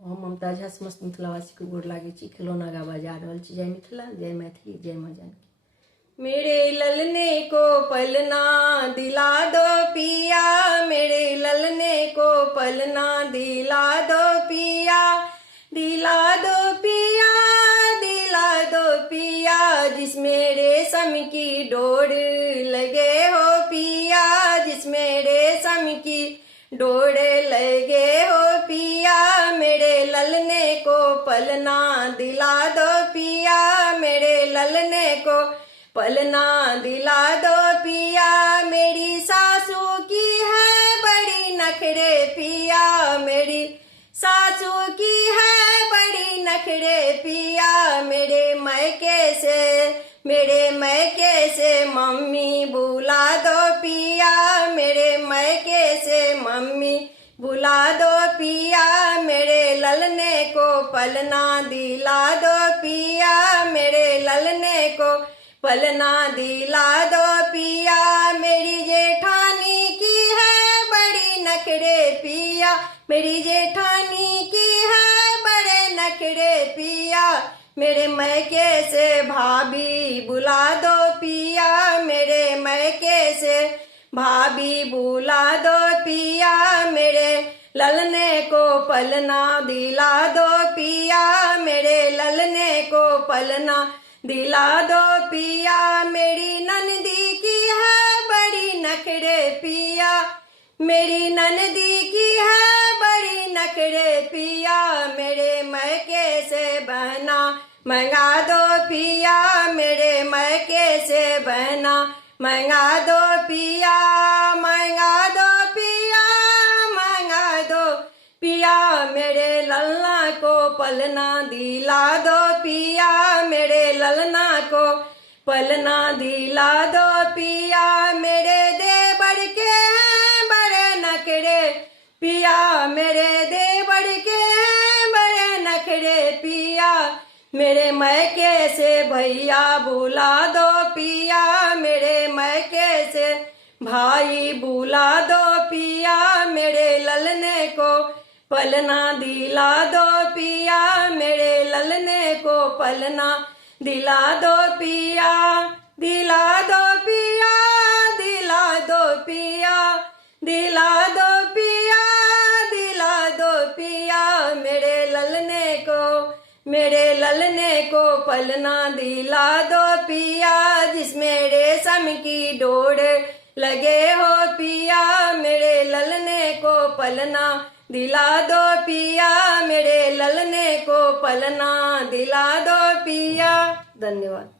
हम ममता झा समस्त मिथिलावासी को गोर लागे छी। खिलौना गावा जा रहल छी। जय मिथिला, जय मैथिली, जय माँ जानकी। मेरे ललने को पलना दिला दो पिया, मेरे ललने को पलना दिला दो पिया, दिला दो पिया, दिला दो पिया, जिसमें रेशम की डोर लगे हो पिया, जिसमें रेशम की डोर लगे हो पिया, मेरे ललने को पलना दिला दो पिया, मेरे ललने को पलना दिला दो पिया। मेरी सासू की है बड़ी नखरे पिया, मेरी सासू की है बड़ी नखरे पिया, मेरे मैके से मम्मी बुला दो पिया, मेरे मैके से मम्मी बुला दो पिया, मेरे ललने को पलना दिला दो पिया, मेरे ललने को पलना दिला दो पिया। मेरी जेठानी की है बड़ी नखरे पिया, मेरी जेठानी की है बड़े नखरे पिया, मेरे मैके से भाभी बुला दो पिया, मेरे मैके से भाभी बुला दो पिया, मेरे ललने को पलना दिला दो पिया, मेरे ललने को पलना दिला दो पिया। मेरी ननदी की है बड़ी नखरे पिया, मेरी ननदी की है बड़ी नखरे पिया, मेरे मैके से बहना मंगा दो पिया, मेरे मैके से बहना मंगा दो पिया, मंगा दो पिया, मंगा दो पिया, मेरे ललना को पलना दिला दो पिया, मेरे ललना को पलना दिला दो पिया। मेरे देवर के हैं बड़े नखरे पिया, मेरे देवर के हैं बड़े नखरे पिया, मेरे मैके से भैया बुला दो पिया, मेरे मैके से भाई बुला दो पिया, मेरे ललने को पलना दिला दो पिया, मेरे ललने को पलना दिला दो पिया, दिला दो पिया, दिला दो पिया, दिला दो पिया, दिला दो पिया, मेरे ललने को पलना दिला दो पिया, जिसमें रेशम की डोर लगे हो पिया, मेरे ललने को पलना दिला दो पिया, मेरे ललने को पलना दिला दो पिया। धन्यवाद।